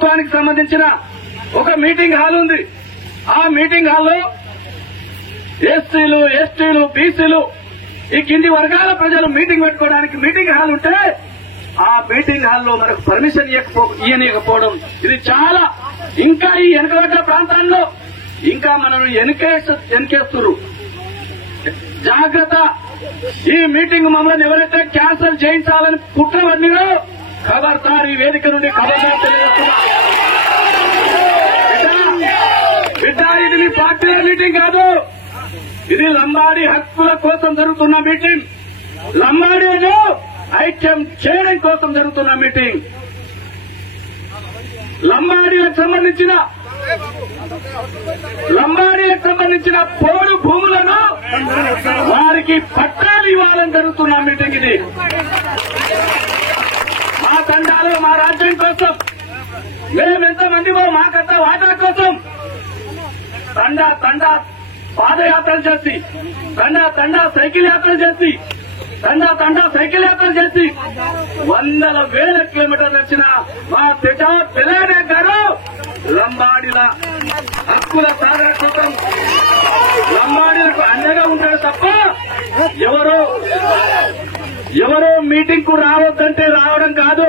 ప్రభుత్వానికి సంబంధించిన ఒక మీటింగ్ హాల్ ఉంది. ఆ మీటింగ్ హాల్లో ఎస్సీలు, ఎస్టీలు, బీసీలు ఈ కింది వర్గాల ప్రజలు మీటింగ్ పెట్టుకోవడానికి మీటింగ్ హాల్ ఉంటే ఆ మీటింగ్ హాల్లో మనకు పర్మిషన్ ఇవ్వకపోవడం ఇది చాలా ఇంకా ఈ వెనుకబడ్డ ప్రాంతాల్లో ఇంకా మనల్ని వెనకేస్తున్నారు. జాగ్రత్త. ఈ మీటింగ్ మమ్మల్ని ఎవరైతే క్యాన్సిల్ చేయించాలని కుట్రవన్నీలో ఖబర్దార్ ఈ వేదిక నుండి ఖబర్దార్ తెలియజేస్తున్నా. బిడ్డ ఇది మీ పార్టీ మీటింగ్ కాదు, ఇది లంబాడి హక్కుల కోసం జరుగుతున్న మీటింగ్. లంబాడీలను ఐక్యం చేయడం కోసం జరుగుతున్న మీటింగ్. లంబాడీలకు సంబంధించిన పోడు భూములను వారికి పట్టాలు ఇవ్వాలని జరుగుతున్న మీటింగ్ ఇది. మా తండాలు మా రాజ్యం కోసం మేమెంతమందిమో మాకంత వాటా కోసం తండా పాదయాత్రలు చేసి తండా సైకిల్ యాత్రలు చేసి వందల వేల కిలోమీటర్లు వచ్చిన మా తెలంగాణ గారు లంబాడీల హక్కుల సాధన కోసం లంబాడీలకు అండగా ఉంటారు తప్ప ఎవరో మీటింగ్ కు రావద్దంటే రావడం కాదు.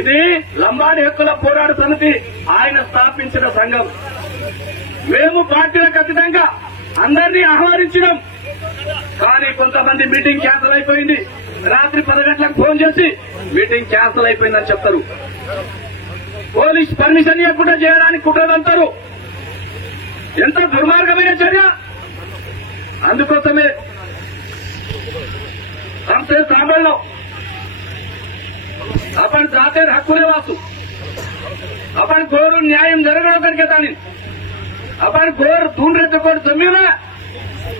ఇది లంబాడీ హక్కుల పోరాట సమితి ఆయన స్థాపించిన సంఘం. మేము పార్టీలకు అతీతంగా అందరినీ ఆహ్వానించినాం. కానీ కొంతమంది మీటింగ్ క్యాన్సిల్ అయిపోయింది, రాత్రి 10 గంటలకు ఫోన్ చేసి మీటింగ్ క్యాన్సిల్ అయిపోయిందని చెప్తారు. పోలీస్ పర్మిషన్ ఇవ్వకుండా చేయడానికి కుట్రదంటారు. ఎంత దుర్మార్గమైన చర్య. అందుకోసమే हमसे सांभ लो, आपण जाते हक्कुले वाचू, आपण गोर न्याय जरगडोकन घेतानी, आपण गोर धुंड्रेचं कोण जमीन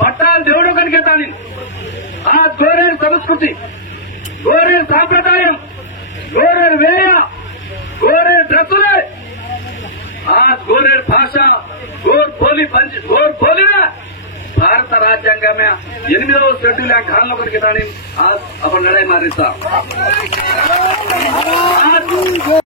पट्टाल देवडोकन घेतानी. आज गोरेर संस्कृती, गोरेर सांप्रदायम, गोरेर वेया, गोरेर ड्रसुले, आज गोरेर भाषा, गोर बोली ना भारत राज्यांग में 8వ షెడ్యూల్ घालने को आज अपन लड़ाई मारिता.